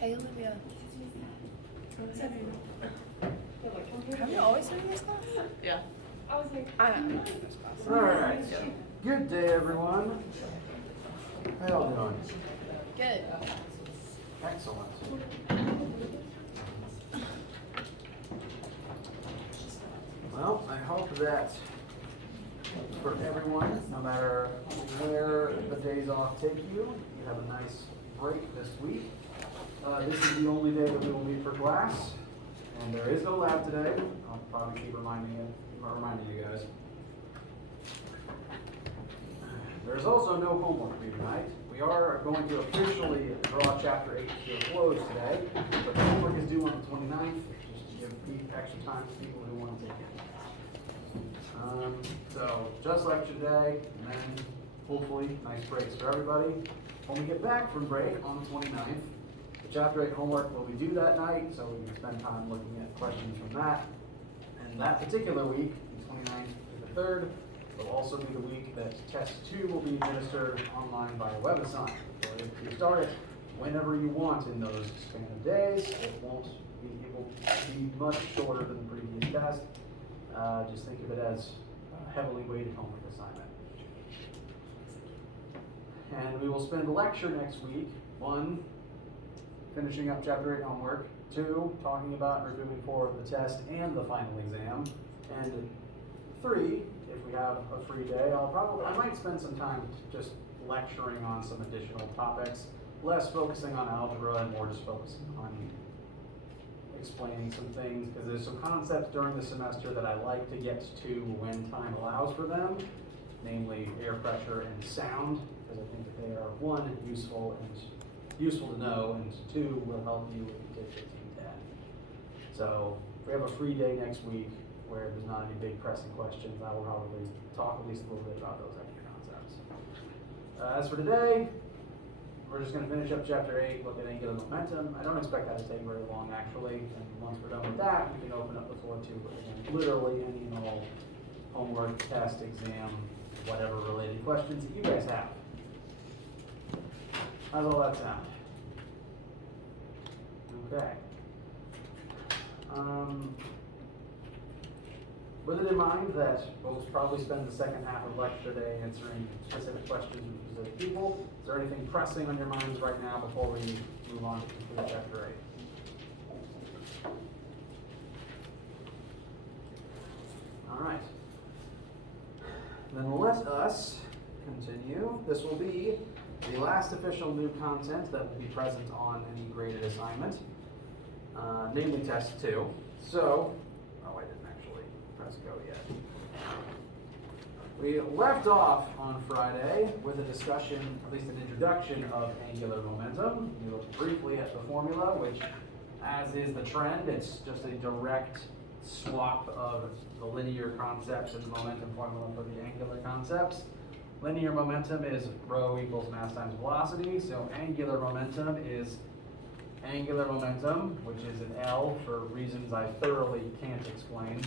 Hey, Olivia. Have you always been in this class? Yeah. I don't know this class. All right. Good day, everyone. How y'all doing? Good. Excellent. Well, I hope that for everyone, no matter where the days off take you, you have a nice break this week. This is the only day that we will meet for class, and there is no lab today. I'll probably keep reminding you guys. There's also no homework due tonight. We are going to officially draw Chapter 8 to a close today, but the homework is due on the 29th, just to give extra time to people who want to take it. So, just lecture day, and then hopefully nice breaks for everybody. When we get back from break on the 29th, the Chapter 8 homework will be due that night, so we can spend time looking at questions from that. And that particular week, the 29th to the 3rd, will also be the week that Test 2 will be administered online via WebAssign. So if you start it whenever you want in those span of days, it will be much shorter than the previous test. Just think of it as a heavily weighted homework assignment. And we will spend a lecture next week, 1, finishing up Chapter 8 homework, 2, talking about and reviewing for the test and the final exam, and 3, if we have a free day, I might spend some time just lecturing on some additional topics, less focusing on algebra and more just focusing on explaining some things, because there's some concepts during the semester that I like to get to when time allows for them, namely air pressure and sound, because I think that they are, 1, useful to know, and 2, will help you if you take 1510. So if we have a free day next week where there's not any big pressing questions, I will probably talk at least a little bit about those extra concepts. As for today, we're just going to finish up Chapter 8, look at angular momentum. I don't expect that to take very long, actually. And once we're done with that, we can open up the floor to literally any and all homework, test, exam, whatever related questions that you guys have. How's all that sound? Okay. With it in mind that we'll probably spend the second half of lecture day answering specific questions from specific people, is there anything pressing on your minds right now before we move on to complete Chapter 8? All right. Then let us continue. This will be the last official new content that will be present on any graded assignment, namely Test 2. So, I didn't actually press go yet. We left off on Friday with a discussion, at least an introduction of angular momentum. We looked briefly at the formula, which, as is the trend, it's just a direct swap of the linear concepts and the momentum formula for the angular concepts. Linear momentum is rho equals mass times velocity, so angular momentum is angular momentum, which is an L for reasons I thoroughly can't explain.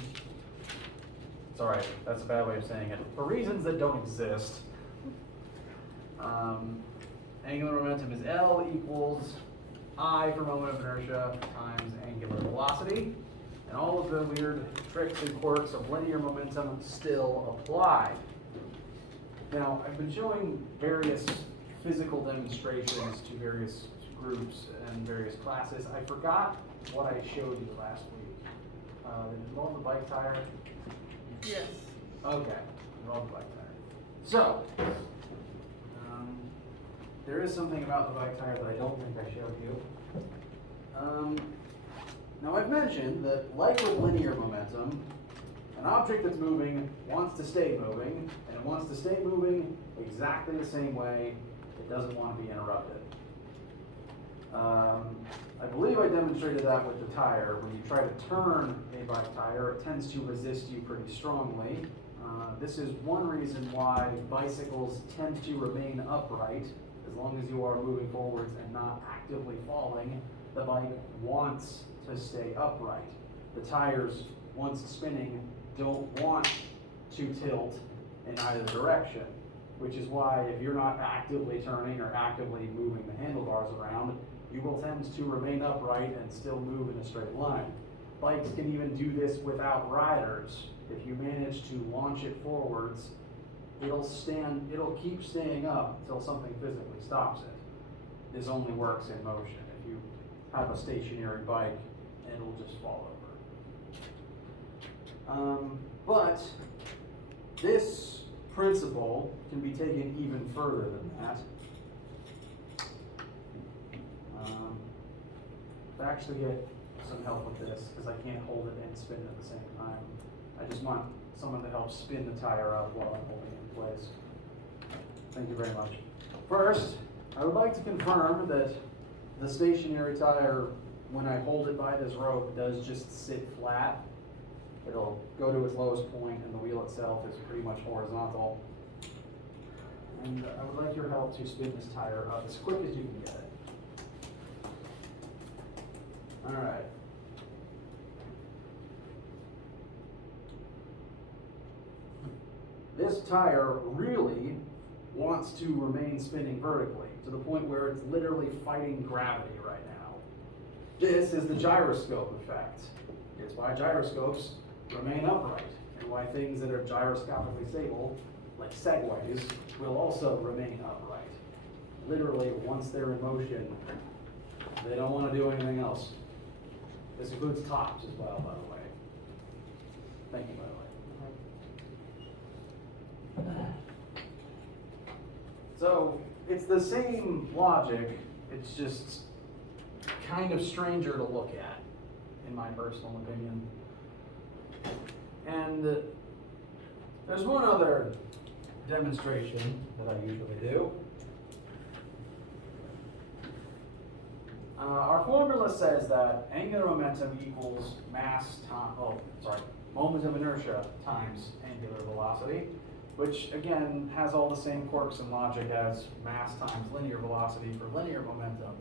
Sorry, that's a bad way of saying it. For reasons that don't exist. Angular momentum is L equals I for moment of inertia times angular velocity. And all of the weird tricks and quirks of linear momentum still apply. Now, I've been showing various physical demonstrations to various groups and various classes. I forgot what I showed you last week. Did it involve the bike tire? Yes. Okay, involved the bike tire. So, there is something about the bike tire that I don't think I showed you. Now I've mentioned that, like with linear momentum, an object that's moving wants to stay moving, and it wants to stay moving exactly the same way. It doesn't want to be interrupted. I believe I demonstrated that with the tire. When you try to turn a bike tire, it tends to resist you pretty strongly. This is one reason why bicycles tend to remain upright. As long as you are moving forwards and not actively falling, the bike wants to stay upright. The tires, once spinning, don't want to tilt in either direction, which is why if you're not actively turning or actively moving the handlebars around, you will tend to remain upright and still move in a straight line. Bikes can even do this without riders. If you manage to launch it forwards, it'll keep staying up until something physically stops it. This only works in motion. If you have a stationary bike, it'll just fall over. But this principle can be taken even further than that. To actually get some help with this, because I can't hold it and spin at the same time. I just want someone to help spin the tire up while I'm holding it in place. Thank you very much. First, I would like to confirm that the stationary tire, when I hold it by this rope, does just sit flat. It'll go to its lowest point and the wheel itself is pretty much horizontal. And I would like your help to spin this tire up as quick as you can get it. All right. This tire really wants to remain spinning vertically to the point where it's literally fighting gravity right now. This is the gyroscope effect. It's why gyroscopes remain upright and why things that are gyroscopically stable, like segways, will also remain upright. Literally, once they're in motion, they don't want to do anything else. This includes tops as well, by the way. Thank you, by the way. So, it's the same logic, it's just kind of stranger to look at, in my personal opinion. And there's one other demonstration that I usually do. Our formula says that angular momentum equals moment of inertia times angular velocity, which again has all the same quirks and logic as mass times linear velocity for linear momentum.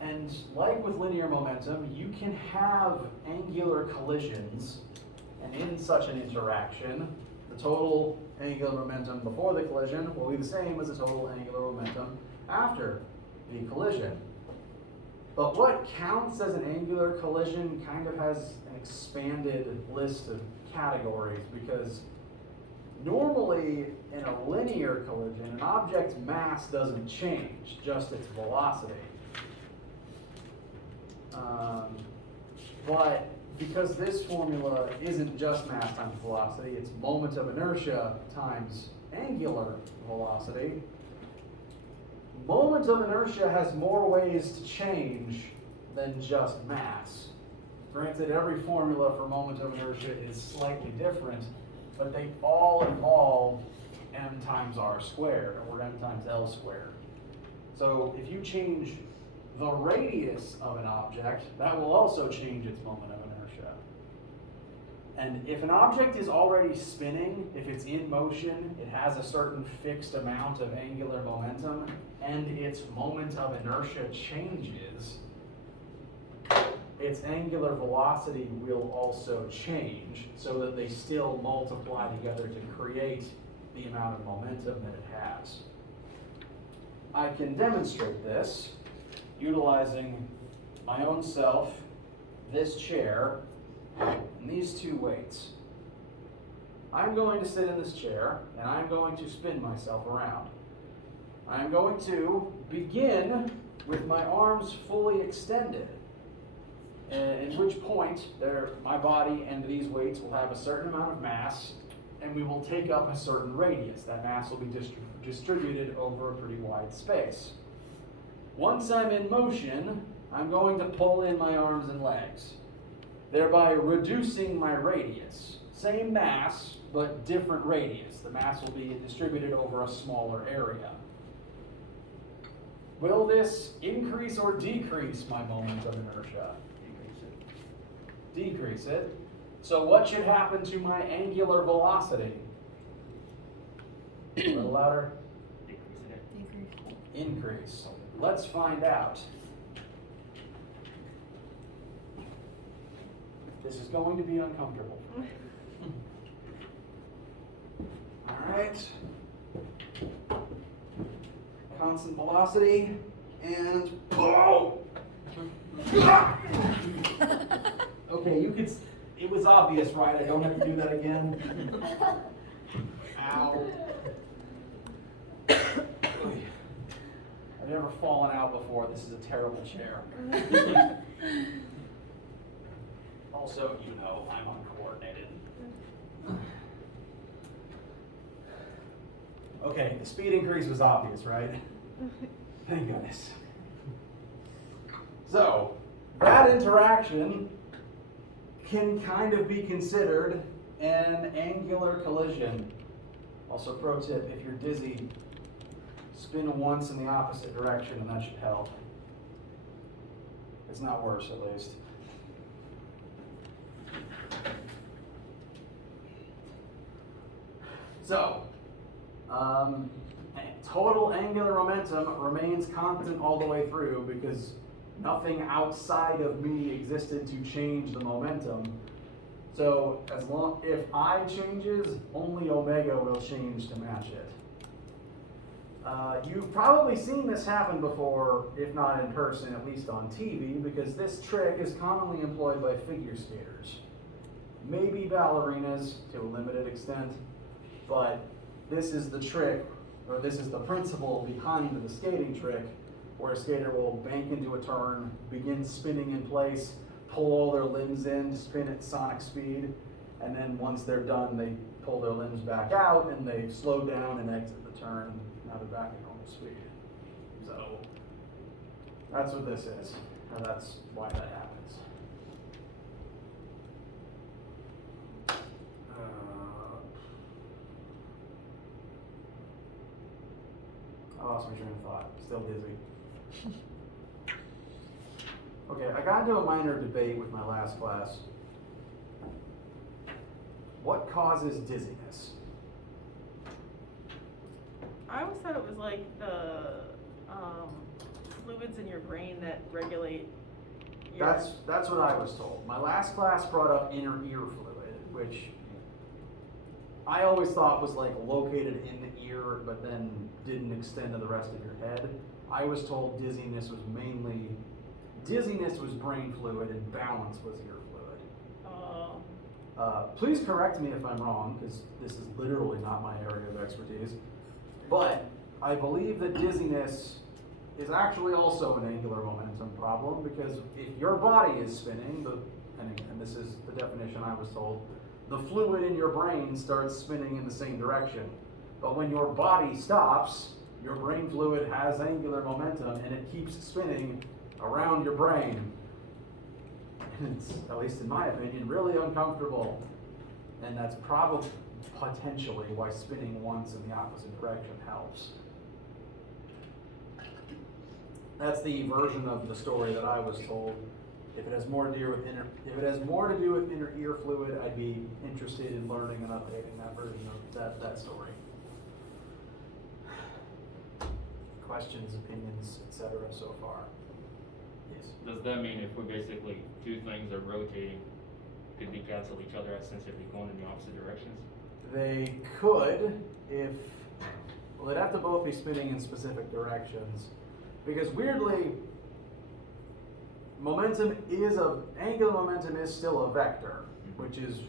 And like with linear momentum, you can have angular collisions, and in such an interaction, the total angular momentum before the collision will be the same as the total angular momentum after the collision. But what counts as an angular collision kind of has an expanded list of categories, because normally in a linear collision, an object's mass doesn't change, just its velocity. But because this formula isn't just mass times velocity, it's moment of inertia times angular velocity, moment of inertia has more ways to change than just mass. Granted, every formula for moment of inertia is slightly different, but they all involve m times r squared, or m times l squared. So if you change the radius of an object, that will also change its moment of inertia. And if an object is already spinning, if it's in motion, it has a certain fixed amount of angular momentum, and its moment of inertia changes, its angular velocity will also change so that they still multiply together to create the amount of momentum that it has. I can demonstrate this utilizing my own self, this chair, and these two weights. I'm going to sit in this chair and I'm going to spin myself around. I'm going to begin with my arms fully extended, in which point my body and these weights will have a certain amount of mass, and we will take up a certain radius. That mass will be distributed over a pretty wide space. Once I'm in motion, I'm going to pull in my arms and legs, thereby reducing my radius. Same mass, but different radius. The mass will be distributed over a smaller area. Will this increase or decrease my moment of inertia? Decrease it. So what should happen to my angular velocity? A little louder. Increase. Let's find out. This is going to be uncomfortable. All right. Constant velocity, and pull. Okay, you could. It was obvious, right? I don't have to do that again. Ow. I've never fallen out before. This is a terrible chair. Also, you know, I'm uncoordinated. Okay, the speed increase was obvious, right? Thank goodness. So, that interaction can kind of be considered an angular collision. Also, pro tip, if you're dizzy, spin once in the opposite direction and that should help. It's not worse, at least. So, total angular momentum remains constant all the way through because nothing outside of me existed to change the momentum. So if I changes, only omega will change to match it. You've probably seen this happen before, if not in person, at least on TV, because this trick is commonly employed by figure skaters. Maybe ballerinas to a limited extent, but this is the trick, or this is the principle behind the skating trick, where a skater will bank into a turn, begin spinning in place, pull all their limbs in, spin at sonic speed, and then once they're done, they pull their limbs back out and they slow down and exit the turn. Now they're back at normal speed. So that's what this is, and that's why that happens. I lost my train of thought. Still dizzy. Okay, I got into a minor debate with my last class. What causes dizziness? I always thought it was like the fluids in your brain that regulate your... That's what I was told. My last class brought up inner ear fluid, which I always thought was like located in the ear, but then didn't extend to the rest of your head. I was told dizziness was brain fluid and balance was ear fluid. Please correct me if I'm wrong, because this is literally not my area of expertise. But I believe that dizziness is actually also an angular momentum problem, because if your body is spinning, and this is the definition I was told, the fluid in your brain starts spinning in the same direction. But when your body stops, your brain fluid has angular momentum and it keeps spinning around your brain. And it's, at least in my opinion, really uncomfortable. And that's probably potentially why spinning once in the opposite direction helps. That's the version of the story that I was told. If it has more to do with inner ear fluid, I'd be interested in learning and updating that version of that story. Questions, opinions, etc. so far? Yes. Does that mean if we basically two things are rotating, could they cancel each other out since they'd be going in the opposite directions? They could they'd have to both be spinning in specific directions. Because weirdly, angular momentum is still a vector, which is,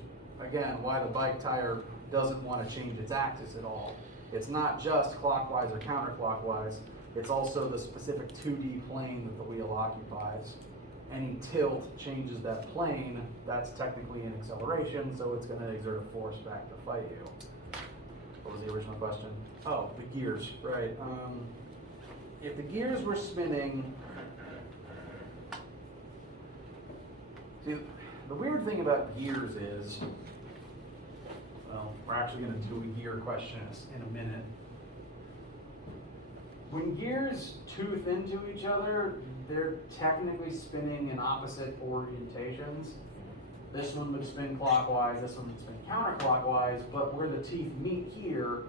again, why the bike tire doesn't want to change its axis at all. It's not just clockwise or counterclockwise, it's also the specific 2D plane that the wheel occupies. Any tilt changes that plane, that's technically an acceleration, so it's going to exert a force back to fight you. What was the original question? Oh, the gears, right. If the gears were spinning, see, the weird thing about gears is, well, we're actually going to do a gear question in a minute. When gears tooth into each other, they're technically spinning in opposite orientations. This one would spin clockwise, this one would spin counterclockwise, but where the teeth meet here,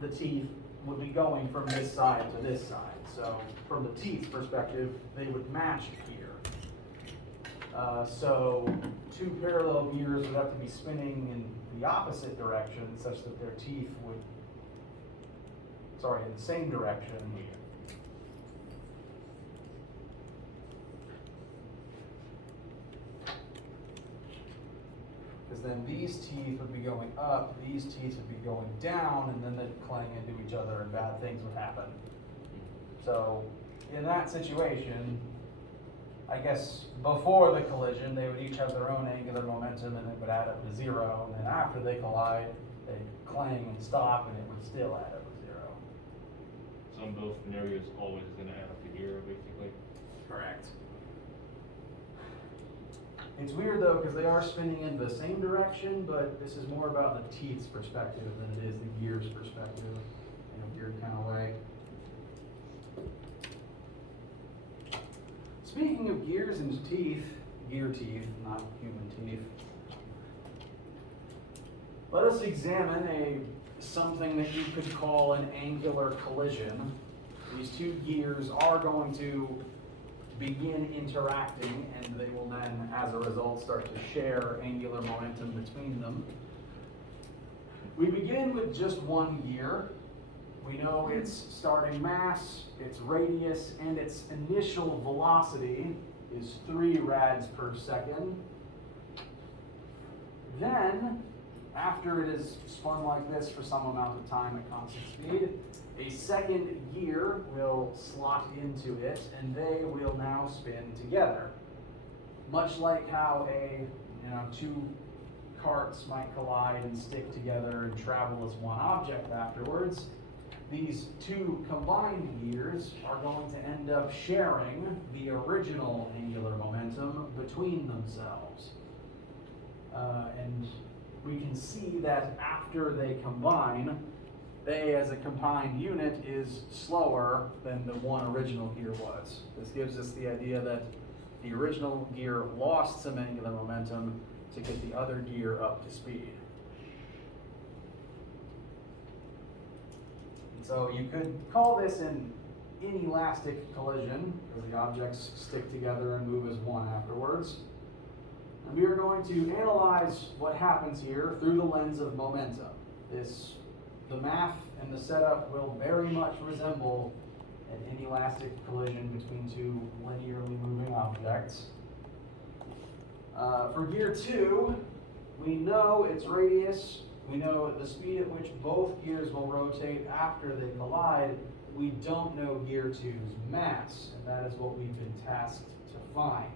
the teeth would be going from this side to this side. So from the teeth perspective, they would match here. So two parallel gears would have to be spinning in the opposite direction such that their teeth would, in the same direction. then these teeth would be going up, these teeth would be going down, and then they'd clang into each other and bad things would happen. So in that situation, I guess before the collision, they would each have their own angular momentum and it would add up to 0. And then after they collide, they'd clang and stop and it would still add up to 0. So in both scenarios, always gonna add up to 0, basically. Correct. It's weird though, because they are spinning in the same direction, but this is more about the teeth's perspective than it is the gear's perspective in a weird kind of way. Speaking of gears and teeth, gear teeth, not human teeth, let us examine something that you could call an angular collision. These two gears are going to begin interacting, and they will then, as a result, start to share angular momentum between them. We begin with just one gear. We know its starting mass, its radius, and its initial velocity is 3 rads per second. Then, after it is spun like this for some amount of time at constant speed, a second gear will slot into it, and they will now spin together. Much like how two carts might collide and stick together and travel as one object afterwards, these two combined gears are going to end up sharing the original angular momentum between themselves. And we can see that after they combine, they as a combined unit is slower than the one original gear was. This gives us the idea that the original gear lost some angular momentum to get the other gear up to speed. So you could call this an inelastic collision, because the objects stick together and move as one afterwards. And we are going to analyze what happens here through the lens of momentum. The math and the setup will very much resemble an inelastic collision between two linearly moving objects. For gear 2, we know its radius. We know the speed at which both gears will rotate after they collide. We don't know gear 2's mass, and that is what we've been tasked to find.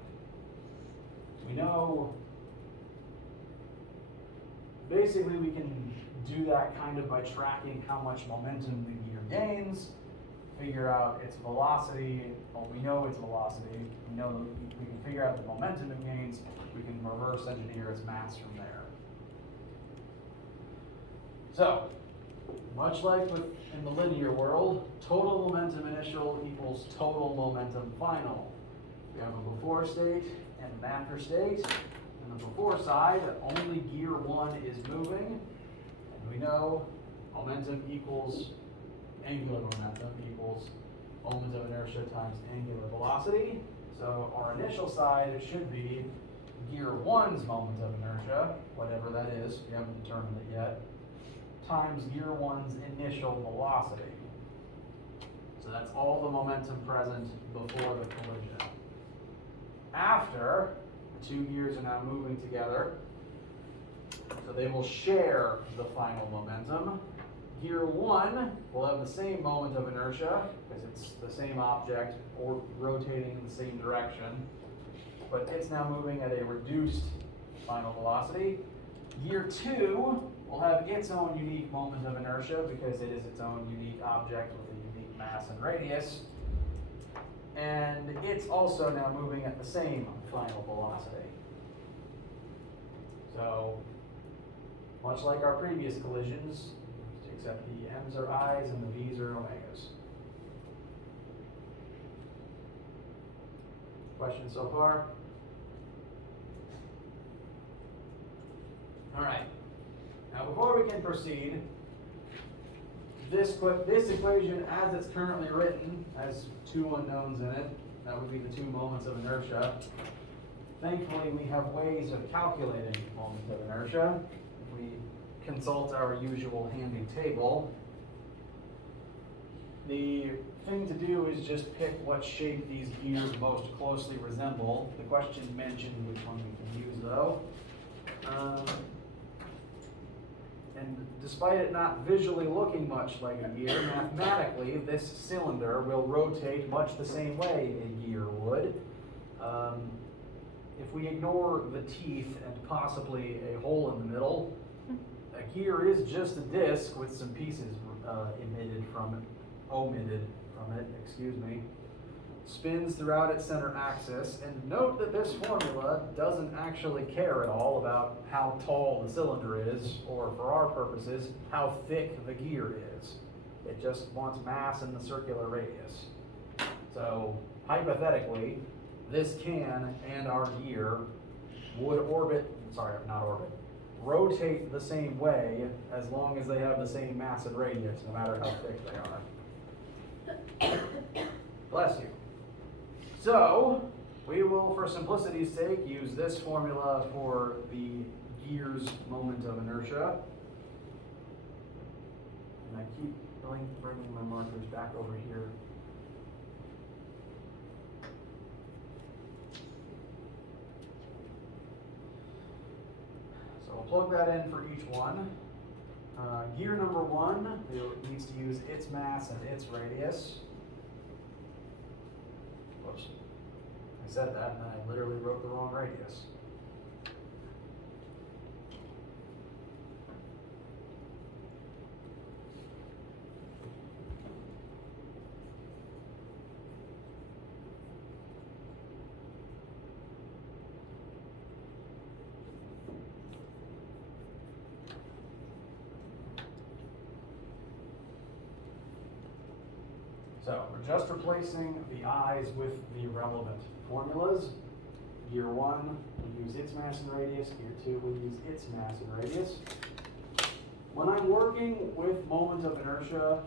We know, basically we can do that kind of by tracking how much momentum the gear gains, figure out its velocity. Well, we know its velocity. We know that we can figure out the momentum it gains. We can reverse engineer its mass from there. So, much like in the linear world, total momentum initial equals total momentum final. We have a before state and an after state. On the before side, only gear 1 is moving. And we know momentum equals angular momentum equals moment of inertia times angular velocity. So our initial side should be gear 1's moment of inertia, whatever that is, we haven't determined it yet, times gear 1's initial velocity. So that's all the momentum present before the collision. After, the two gears are now moving together, so they will share the final momentum. Gear 1 will have the same moment of inertia, because it's the same object or rotating in the same direction, but it's now moving at a reduced final velocity. Gear 2 will have its own unique moment of inertia, because it is its own unique object with a unique mass and radius. And it's also now moving at the same final velocity. So, much like our previous collisions, except the M's are I's and the V's are Omegas. Questions so far? All right. Now, before we can proceed, this equation, as it's currently written, has two unknowns in it. That would be the two moments of inertia. Thankfully, we have ways of calculating moments of inertia. If we consult our usual handy table, the thing to do is just pick what shape these gears most closely resemble. The question mentioned which one we can use, though. And despite it not visually looking much like a gear, mathematically, this cylinder will rotate much the same way a gear would. If we ignore the teeth and possibly a hole in the middle, a gear is just a disc with some pieces omitted from it, excuse me. Spins throughout its center axis, and note that this formula doesn't actually care at all about how tall the cylinder is, or for our purposes, how thick the gear is. It just wants mass in the circular radius. So, hypothetically, this can and our gear would rotate the same way as long as they have the same mass and radius, no matter how thick they are. Bless you. So, we will, for simplicity's sake, use this formula for the gear's moment of inertia. And I keep bringing my markers back over here. So I'll plug that in for each one. Gear number 1 needs to use its mass and its radius. Whoops. I said that and I literally wrote the wrong radius. So we're just replacing the i's with the relevant formulas. Gear 1 will use its mass and radius. Gear 2 will use its mass and radius. When I'm working with moment of inertia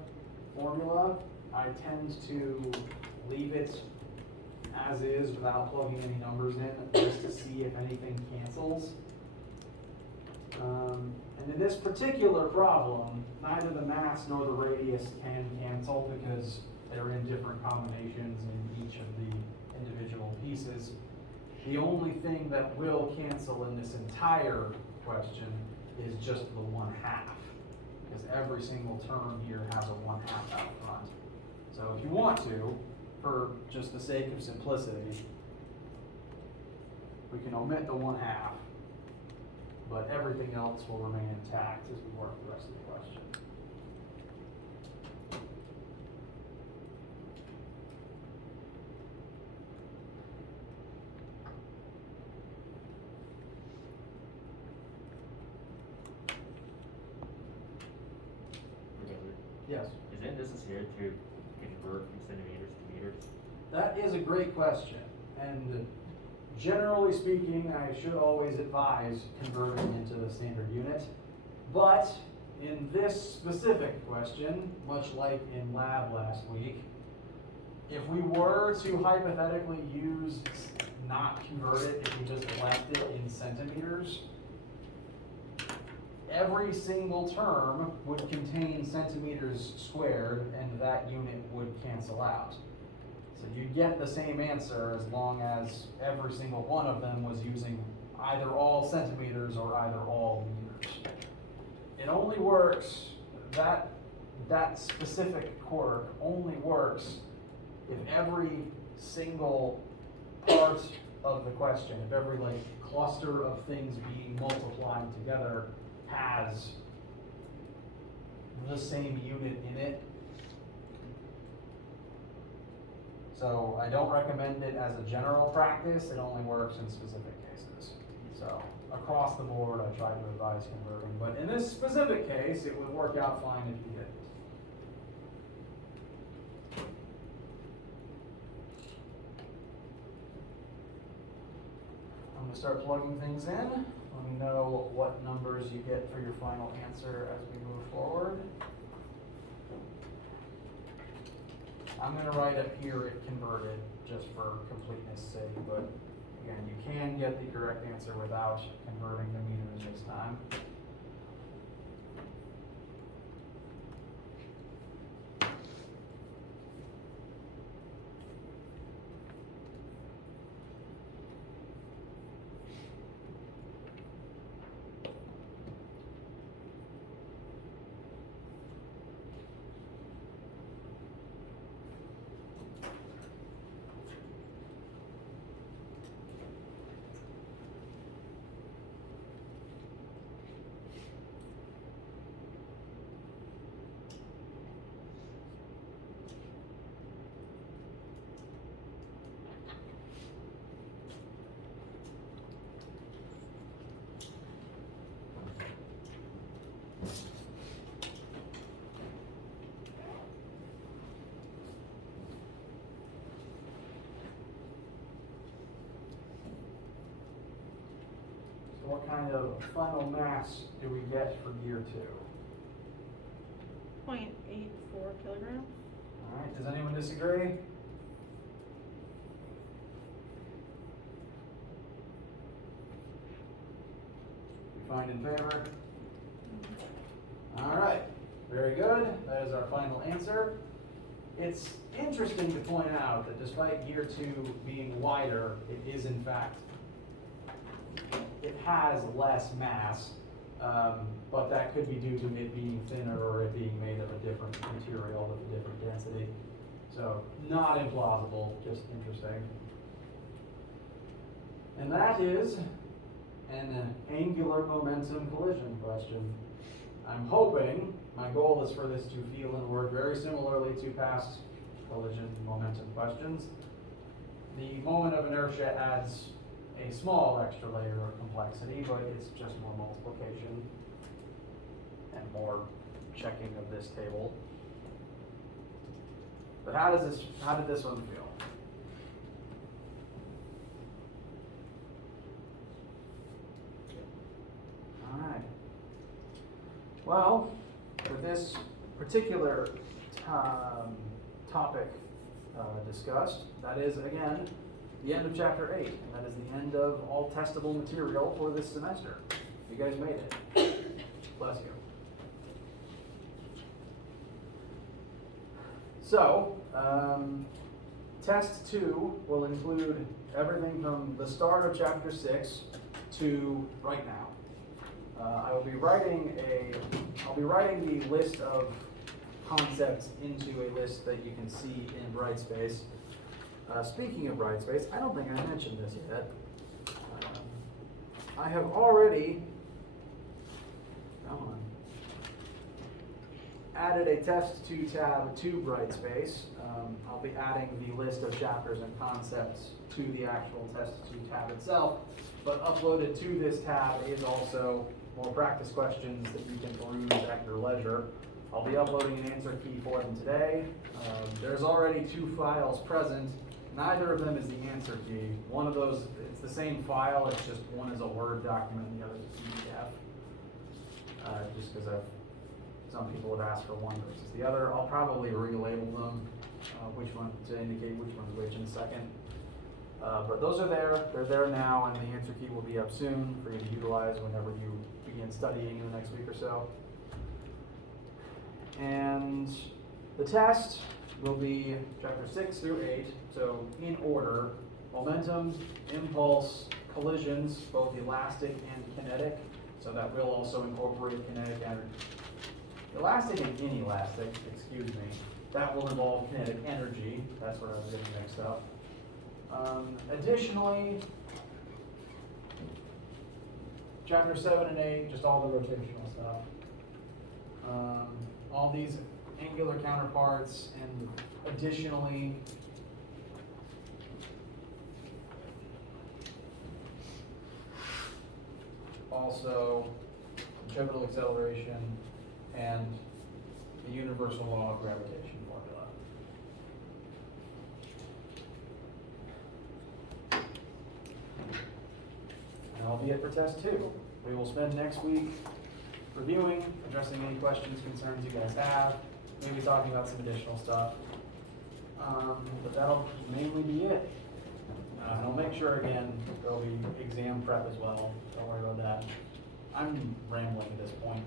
formula, I tend to leave it as is without plugging any numbers in, just to see if anything cancels. And in this particular problem, neither the mass nor the radius can cancel because they're in different combinations in each of the individual pieces. The only thing that will cancel in this entire question is just the 1/2, because every single term here has a 1/2 out front. So if you want to, for just the sake of simplicity, we can omit the 1/2, but everything else will remain intact as we work the rest of the question. Yes. Is it necessary to convert from centimeters to meters? That is a great question, and generally speaking, I should always advise converting into the standard unit, but in this specific question, much like in lab last week, if we were to hypothetically not convert it, if we just left it in centimeters, every single term would contain centimeters squared, and that unit would cancel out. So you'd get the same answer as long as every single one of them was using either all centimeters or either all meters. It only works, that specific quirk only works if every single part of the question, if every cluster of things being multiplied together has the same unit in it. So I don't recommend it as a general practice, it only works in specific cases. So across the board I try to advise converting, but in this specific case it would work out fine if you didn't. I'm going to start plugging things in. Let me know what numbers you get for your final answer as we move forward. I'm going to write up here it converted just for completeness sake, but again, you can get the correct answer without converting to meters this time. what kind of final mass do we get for year 2? 0.84 kilograms. All right, does anyone disagree? You find in favor? All right, very good. That is our final answer. It's interesting to point out that despite year 2 being wider, it is in fact, it has less mass, but that could be due to it being thinner or it being made of a different material with a different density. So not implausible, just interesting. And that is an angular momentum collision question. I'm hoping, my goal is for this to feel and work very similarly to past collision momentum questions. The moment of inertia adds a small extra layer of complexity, but it's just more multiplication and more checking of this table. But how did this one feel? All right. Well, for this particular topic discussed, that is, again, the end of chapter 8, and that is the end of all testable material for this semester. You guys made it. Bless you. So, test 2 will include everything from the start of chapter 6 to right now. I'll be writing the list of concepts into a list that you can see in Brightspace. Speaking of Brightspace, I don't think I mentioned this yet. I have already added a test 2 tab to Brightspace. I'll be adding the list of chapters and concepts to the actual test 2 tab itself, but uploaded to this tab is also more practice questions that you can peruse at your leisure. I'll be uploading an answer key for them today. There's already 2 files present. Neither of them is the answer key. One of those, it's the same file, it's just one is a Word document and the other is a PDF. Just because some people have asked for one versus the other. I'll probably relabel them, which one to indicate which one's which in a second. But those are there, they're there now, and the answer key will be up soon for you to utilize whenever you begin studying in the next week or so. And the test will be chapter 6 through 8, so in order: momentum, impulse, collisions, both elastic and kinetic, so that will also incorporate kinetic energy. Elastic and inelastic, excuse me, that will involve kinetic energy, that's where I was getting mixed up. Additionally, chapter 7 and 8, just all the rotational stuff. All these angular counterparts, and additionally, also centripetal acceleration and the universal law of gravitation formula. And that'll be it for test 2. We will spend next week reviewing, addressing any questions, concerns you guys have, maybe talking about some additional stuff. But that'll mainly be it. And I'll make sure, again, there'll be exam prep as well. Don't worry about that. I'm rambling at this point.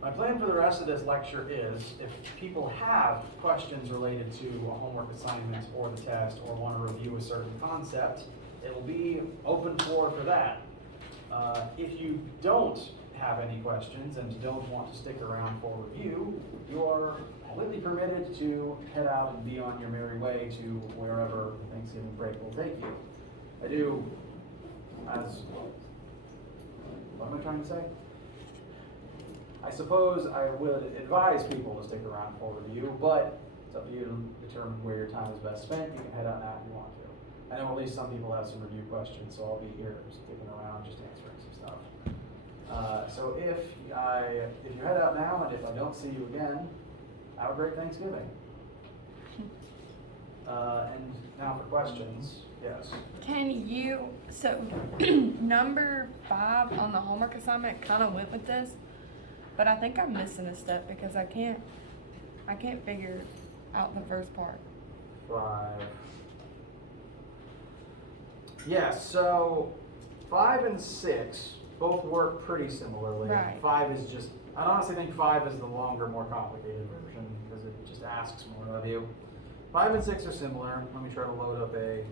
My plan for the rest of this lecture is, if people have questions related to a homework assignment or the test, or want to review a certain concept, it will be open floor for that. If you don't have any questions and don't want to stick around for review, you are completely permitted to head out and be on your merry way to wherever the Thanksgiving break will take you. I do, what am I trying to say? I suppose I would advise people to stick around for review, but it's up to you to determine where your time is best spent. You can head out now if you want to. I know at least some people have some review questions, so I'll be here sticking around just answering some stuff. So if you head out now, and if I don't see you again, have a great Thanksgiving. And now for questions, yes. Can you, so number 5 on the homework assignment kind of went with this, but I think I'm missing a step because I can't figure out the first part. 5. Yeah, so 5 and 6 both work pretty similarly. Right. 5 is just, I honestly think 5 is the longer, more complicated version because it just asks more of you. 5 and 6 are similar. Let me try to load up a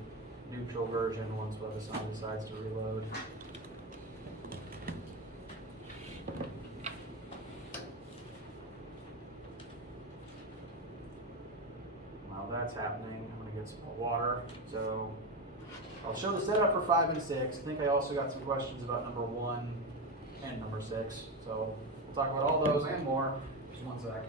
neutral version once WebAssembly decides to reload. While that's happening, I'm going to get some more water. So I'll show the setup for 5 and 6. I think I also got some questions about number 1 and number 6. So we'll talk about all those and more. Just one sec.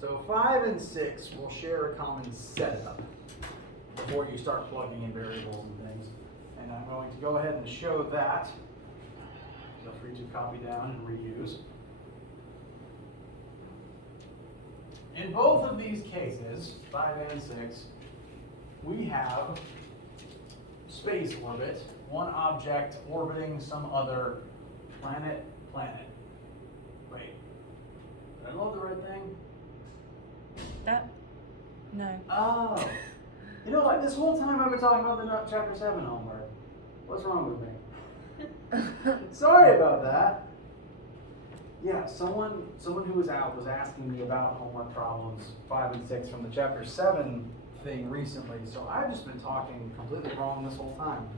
So 5 and 6 will share a common setup before you start plugging in variables and things. And I'm going to go ahead and show that. Feel free to copy down and reuse. In both of these cases, 5 and 6, we have space orbit, one object orbiting some other planet. Wait, did I load the right thing? No. Oh, you know what? This whole time I've been talking about the chapter 7 homework. What's wrong with me? Sorry about that. Yeah, someone who was out was asking me about homework problems 5 and 6 from the chapter 7 thing recently, so I've just been talking completely wrong this whole time.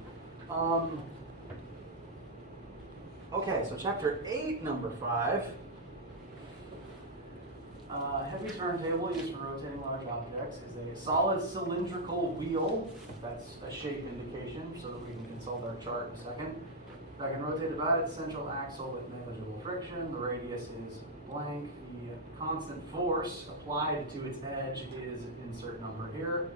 Okay, so chapter 8, number 5. Heavy turntable used for rotating large objects is a solid cylindrical wheel. That's a shape indication so that we can consult our chart in a second. That can rotate about its central axle with negligible friction. The radius is blank. The constant force applied to its edge is insert number here,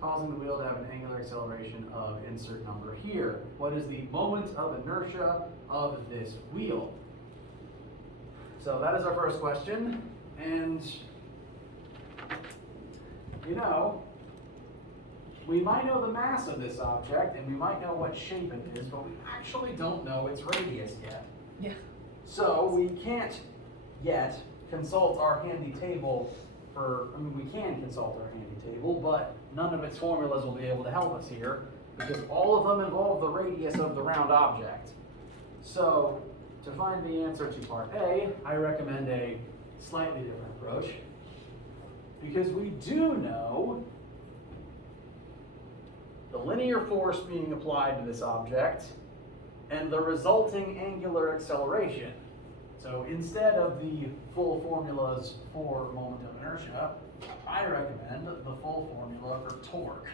causing the wheel to have an angular acceleration of insert number here. What is the moment of inertia of this wheel? So that is our first question. And, you know, we might know the mass of this object and we might know what shape it is, but we actually don't know its radius yet. Yeah. So we can't yet consult our handy table we can consult our handy table, but none of its formulas will be able to help us here because all of them involve the radius of the round object. So to find the answer to part A, I recommend a slightly different approach because we do know the linear force being applied to this object and the resulting angular acceleration. So instead of the full formulas for moment of inertia, I recommend the full formula for torque.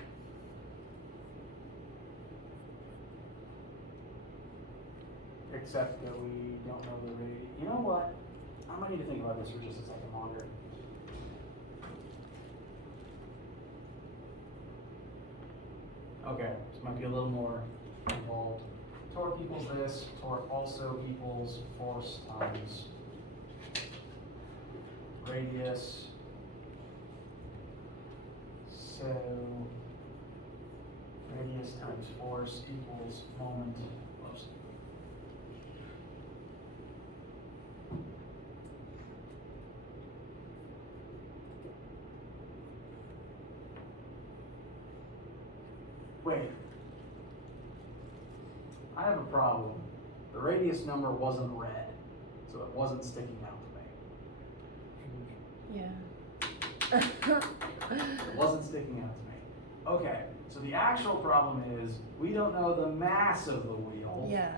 Except that we don't know the radius. You know what? I might need to think about this for just a second longer. Okay, this might be a little more involved. Torque equals this. Torque also equals force times radius. So radius times force equals moment. Whoops. Wait. I have a problem. The radius number wasn't red, so it wasn't sticking out to me. Yeah. It wasn't sticking out to me. Okay, so the actual problem is we don't know the mass of the wheel. Yeah.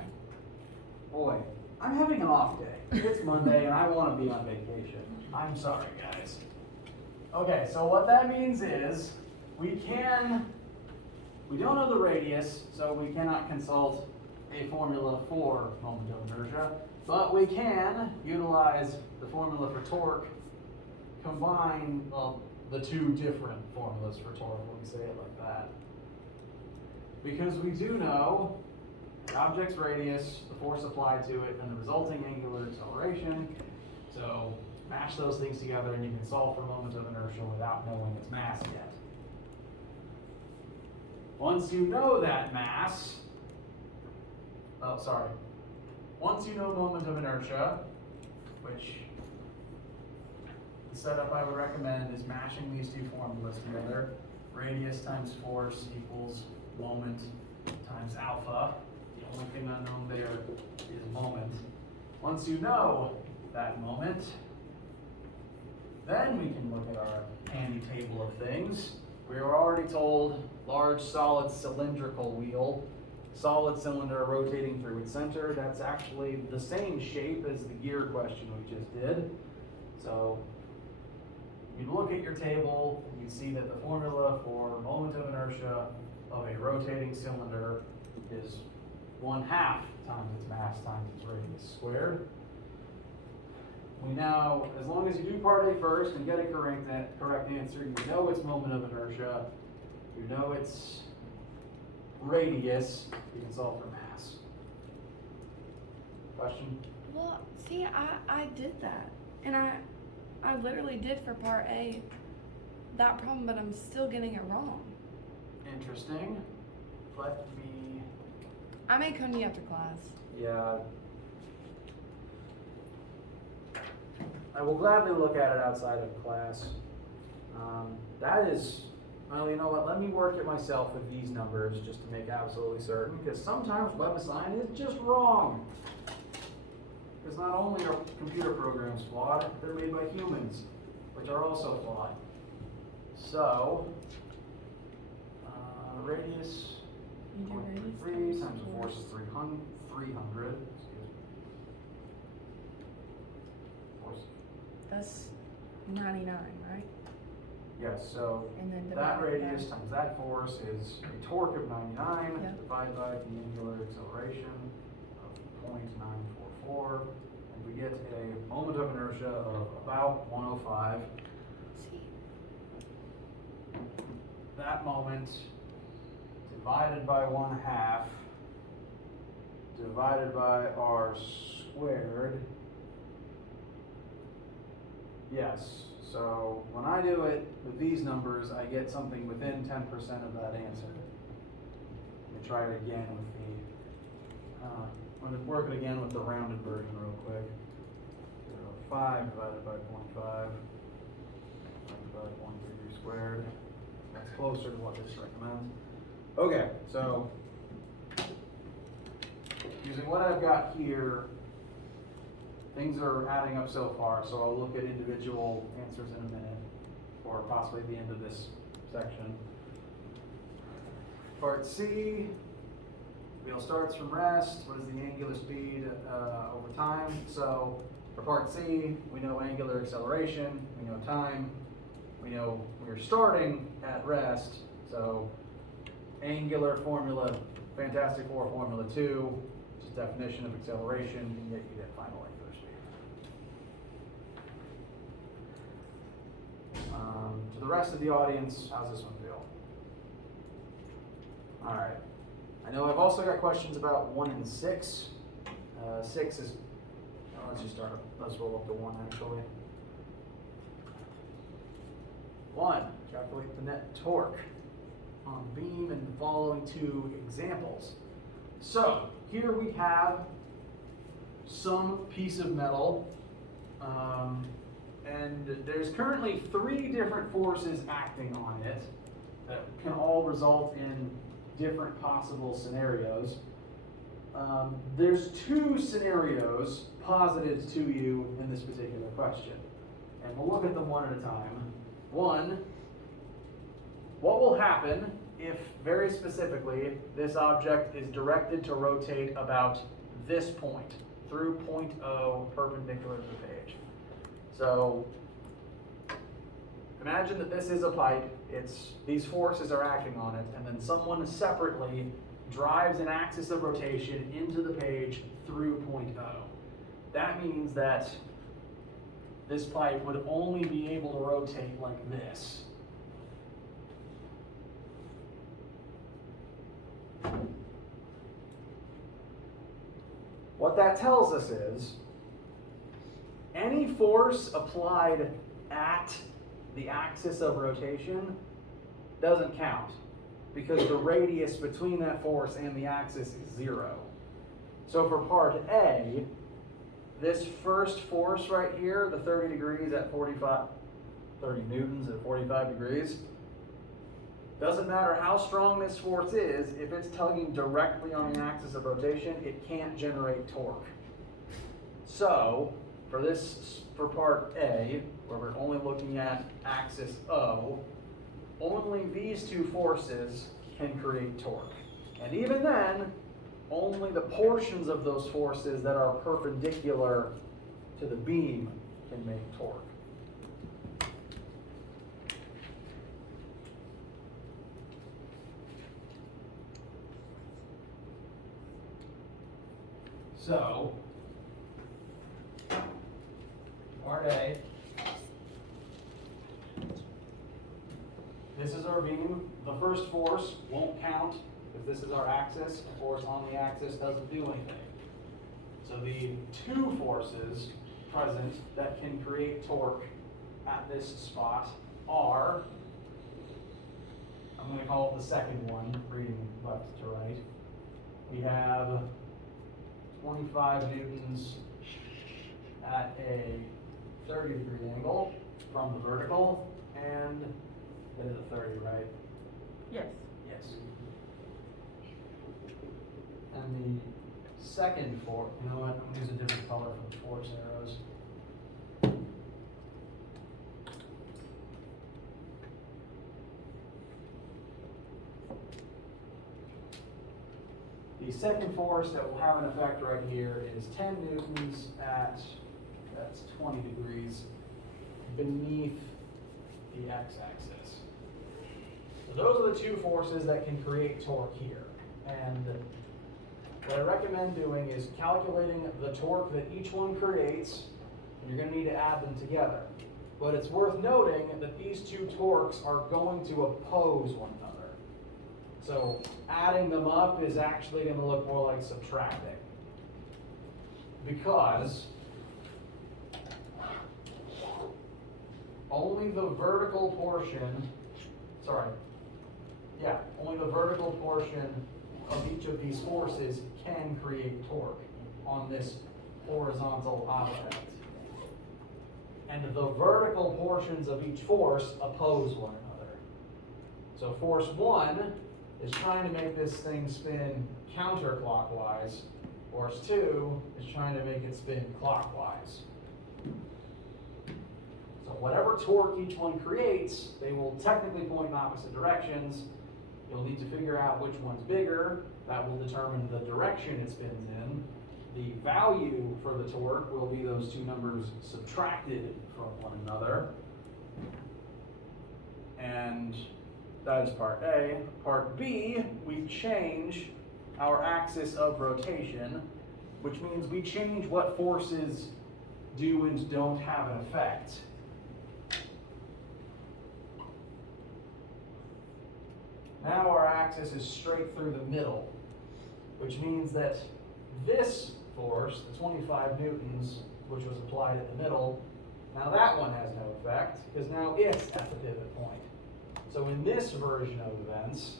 Boy, I'm having an off day. It's Monday and I want to be on vacation. I'm sorry, guys. Okay, so what that means is we don't know the radius, so we cannot consult a formula for moment of inertia, but we can utilize the formula for torque, combine the two different formulas for torque, let me say it like that. Because we do know the object's radius, the force applied to it, and the resulting angular acceleration. So mash those things together and you can solve for moment of inertia without knowing its mass yet. Once you know that mass, once you know moment of inertia, which the setup I would recommend is mashing these two formulas together. Radius times force equals moment times alpha. The only thing unknown there is moment. Once you know that moment, then we can look at our handy table of things. We were already told large solid cylindrical wheel, solid cylinder rotating through its center. That's actually the same shape as the gear question we just did. So you look at your table, and you see that the formula for moment of inertia of a rotating cylinder is 1/2 times its mass times its radius squared. We now, as long as you do part A first and get a correct answer, you know its moment of inertia, you know its radius, you can solve for mass. Question? Well, see, I did that, and I literally did for part A that problem, but I'm still getting it wrong. Interesting. Let me. I may come to you after class. Yeah. I will gladly look at it outside of class. That is, well, you know what, let me work it myself with these numbers just to make absolutely certain, because sometimes WebAssign is just wrong. Because not only are computer programs flawed, they're made by humans, which are also flawed. So, radius, You do radius 0.33 times times the force is 300, excuse me. Force. That's 99, right? Yes, so And then that divide radius by- times that force is a torque of 99 Yep. divided by the angular acceleration of 0.944, and we get a moment of inertia of about 105. See, That moment divided by 1/2 divided by r squared. Yes, so when I do it with these numbers, I get something within 10% of that answer. Let me try it again with the, I'm going to work it again with the rounded version real quick. 5 divided by 0.5 divided by 0.33 squared. That's closer to what this recommends. Okay, so using what I've got here, things are adding up so far, so I'll look at individual answers in a minute, or possibly at the end of this section. Part C, wheel starts from rest. What is the angular speed over time? So for part C, we know angular acceleration, we know time, we know we're starting at rest, so angular formula, Fantastic Four Formula 2, which is definition of acceleration, can get you that final angular speed. To the rest of the audience, how's this one feel? All right. I know I've also got questions about 1 and 6. 6 is, let's just start, let's roll up to 1 actually. 1, calculate the net torque on beam in the following 2 examples. So here we have some piece of metal, and there's currently 3 different forces acting on it that can all result in different possible scenarios. There's two scenarios posited to you in this particular question, and we'll look at them one at a time. One, what will happen if, very specifically, this object is directed to rotate about this point, through point O, perpendicular to the page? So, imagine that this is a pipe, these forces are acting on it, and then someone separately drives an axis of rotation into the page through point O. That means that this pipe would only be able to rotate like this. What that tells us is any force applied at the axis of rotation doesn't count, because the radius between that force and the axis is 0. So for part A, this first force right here, the 30 newtons at 45 degrees, doesn't matter how strong this force is, if it's tugging directly on the axis of rotation, it can't generate torque. So, for part A, where we're only looking at axis O, only these two forces can create torque. And even then, only the portions of those forces that are perpendicular to the beam can make torque. So, part A, this is our beam. The first force won't count if this is our axis. The force on the axis doesn't do anything. So the two forces present that can create torque at this spot are, I'm going to call it the second one, reading left to right. We have 25 newtons at a 30-degree angle from the vertical, and it is a 30, right? Yes. Yes. And the second force, you know what, I'm going to use a different color for the force arrows. The second force that will have an effect right here is 10 newtons at, that's 20 degrees, beneath the x-axis. So those are the two forces that can create torque here. And what I recommend doing is calculating the torque that each one creates, and you're going to need to add them together. But it's worth noting that these two torques are going to oppose one another. So adding them up is actually going to look more like subtracting. Because only the vertical portion, only the vertical portion of each of these forces can create torque on this horizontal object. And the vertical portions of each force oppose one another. So force 1 is trying to make this thing spin counterclockwise. Force 2 is trying to make it spin clockwise. So whatever torque each one creates, they will technically point in opposite directions. You'll need to figure out which one's bigger. That will determine the direction it spins in. The value for the torque will be those two numbers subtracted from one another. And that is part A. Part B, we change our axis of rotation, which means we change what forces do and don't have an effect. Now our axis is straight through the middle, which means that this force, the 25 newtons, which was applied at the middle, now that one has no effect, because now it's at the pivot point. So in this version of events,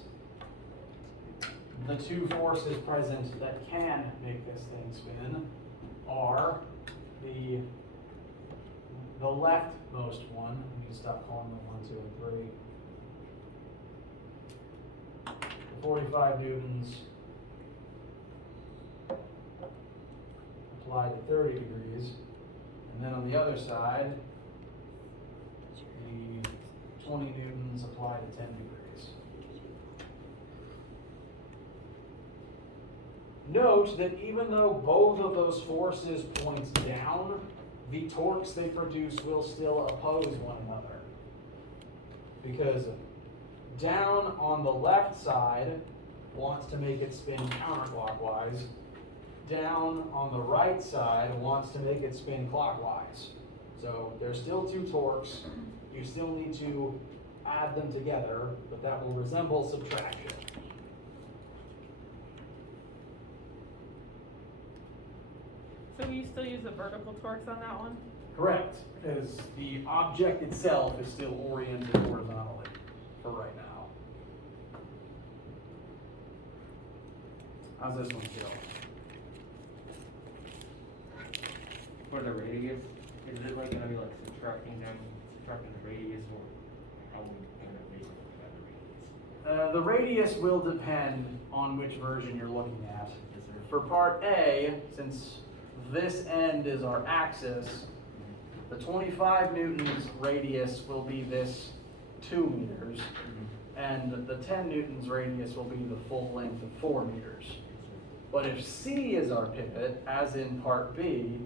the two forces present that can make this thing spin are the leftmost one. I need to stop calling them 1, 2, and 3. 45 newtons applied at 30 degrees. And then on the other side, the 20 newtons applied at 10 degrees. Note that even though both of those forces point down, the torques they produce will still oppose one another. Because down on the left side wants to make it spin counterclockwise. Down on the right side wants to make it spin clockwise. So there's still two torques. You still need to add them together, but that will resemble subtraction. So you still use the vertical torques on that one? Correct, because the object itself is still oriented horizontally for right now. How's this one feel? For the radius, is it like gonna be like subtracting the radius, or how we gonna basically look at the radius? The radius will depend on which version you're looking at. Yes, sir. For part A, since this end is our axis, the 25 newtons radius will be this 2 meters, and the 10 newtons radius will be the full length of 4 meters. But if C is our pivot, as in part B,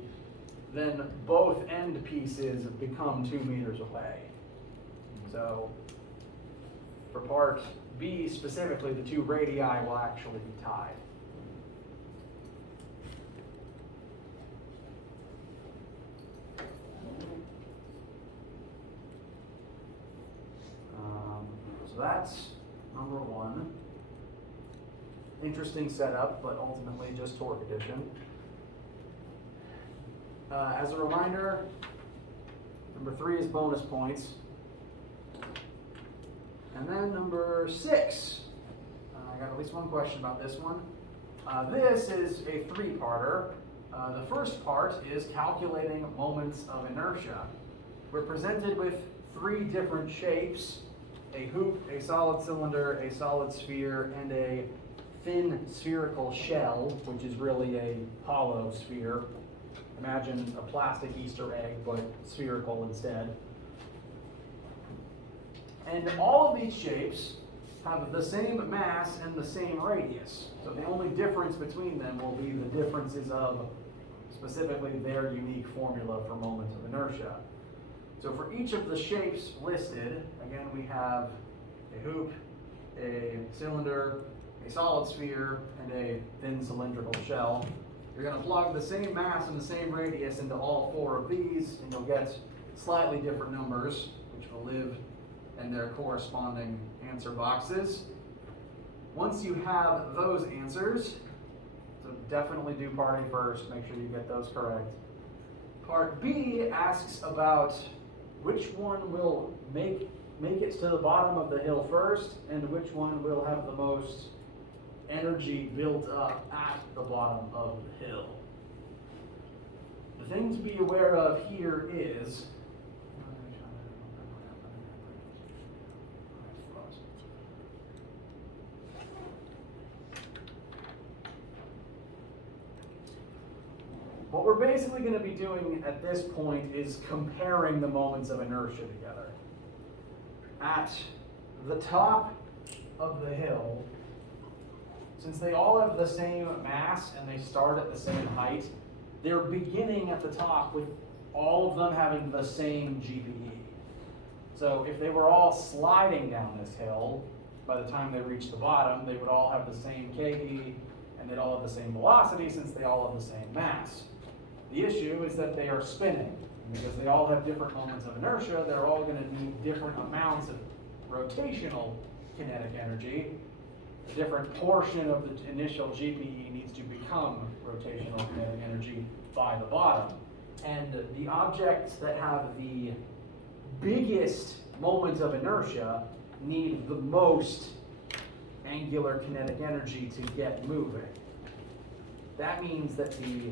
then both end pieces become 2 meters away. So for part B specifically, the two radii will actually be tied. So that's number one. Interesting setup, but ultimately just torque addition. As a reminder, number 3 is bonus points. And then number 6, I got at least one question about this one. This is a 3-parter. The first part is calculating moments of inertia. We're presented with 3 different shapes: a hoop, a solid cylinder, a solid sphere, and a thin spherical shell, which is really a hollow sphere. Imagine a plastic Easter egg, but spherical instead. And all of these shapes have the same mass and the same radius. So the only difference between them will be the differences of specifically their unique formula for moments of inertia. So for each of the shapes listed, again, we have a hoop, a cylinder, a solid sphere, and a thin cylindrical shell. You're going to plug the same mass and the same radius into all 4 of these, and you'll get slightly different numbers, which will live in their corresponding answer boxes. Once you have those answers, so definitely do part A first, make sure you get those correct. Part B asks about which one will make it to the bottom of the hill first, and which one will have the most energy built up at the bottom of the hill. The thing to be aware of here is what we're basically going to be doing at this point is comparing the moments of inertia together. At the top of the hill, since they all have the same mass and they start at the same height, they're beginning at the top with all of them having the same GPE. So if they were all sliding down this hill, by the time they reach the bottom, they would all have the same KE and they'd all have the same velocity since they all have the same mass. The issue is that they are spinning. Because they all have different moments of inertia, they're all going to need different amounts of rotational kinetic energy. A different portion of the initial GPE needs to become rotational kinetic energy by the bottom. And the objects that have the biggest moments of inertia need the most angular kinetic energy to get moving. That means that the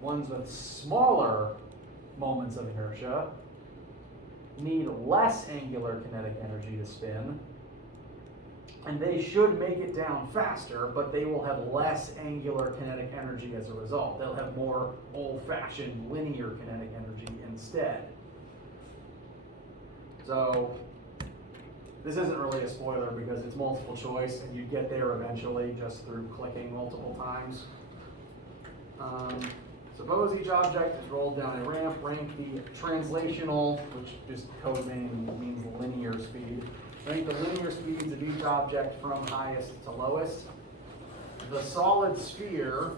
ones with smaller moments of inertia need less angular kinetic energy to spin, And they should make it down faster, but they will have less angular kinetic energy as a result. They'll have more old-fashioned linear kinetic energy instead. So this isn't really a spoiler because it's multiple choice and you get there eventually just through clicking multiple times. Suppose each object is rolled down a ramp. Rank the translational, which just code name means linear speed. Rank the linear speeds of each object from highest to lowest. The solid sphere,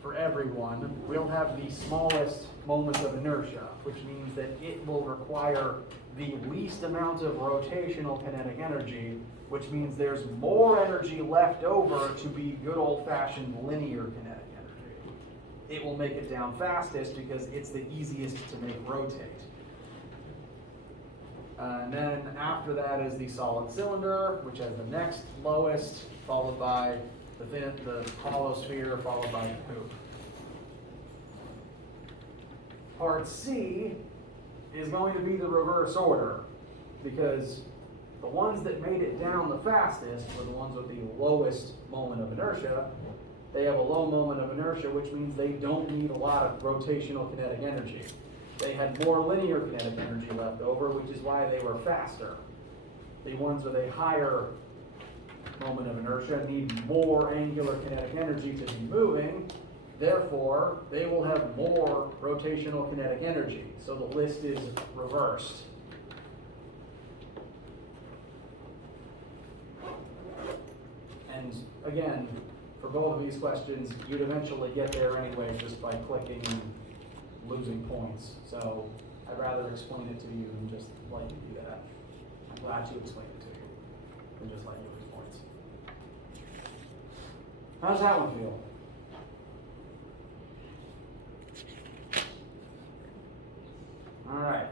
for everyone, will have the smallest moment of inertia, which means that it will require the least amount of rotational kinetic energy, which means there's more energy left over to be good old-fashioned linear kinetic energy. It will make it down fastest because it's the easiest to make rotate. And then after that is the solid cylinder, which has the next lowest, followed by the hollow sphere, followed by the hoop. Part C is going to be the reverse order, because the ones that made it down the fastest were the ones with the lowest moment of inertia. They have a low moment of inertia, which means they don't need a lot of rotational kinetic energy. They had more linear kinetic energy left over, which is why they were faster. The ones with a higher moment of inertia need more angular kinetic energy to be moving. Therefore, they will have more rotational kinetic energy. So the list is reversed. And again, for both of these questions, you'd eventually get there anyway just by clicking and losing points. So I'd rather explain it to you than just let you do that. I'm glad to explain it to you than just let you lose points. How does that one feel? All right.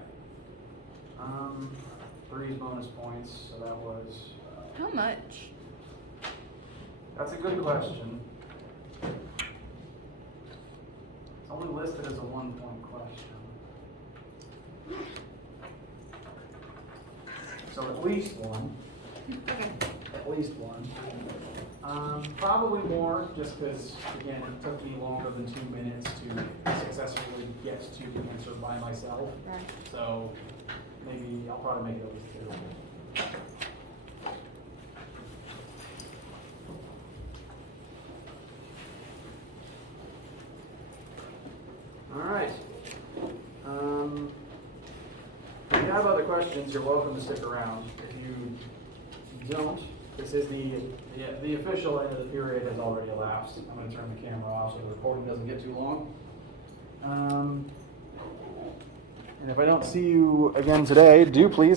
3 is bonus points, so that was. How much? That's a good question. It's only listed as a 1-point question. So at least one. Okay. At least one. Probably more, just because, again, it took me longer than 2 minutes to successfully get to the answer by myself. Right. So maybe I'll probably make it at least 2. All right. If you have other questions, you're welcome to stick around. If you don't, this is the official end of the period has already elapsed. I'm going to turn the camera off so the recording doesn't get too long. And if I don't see you again today, do please have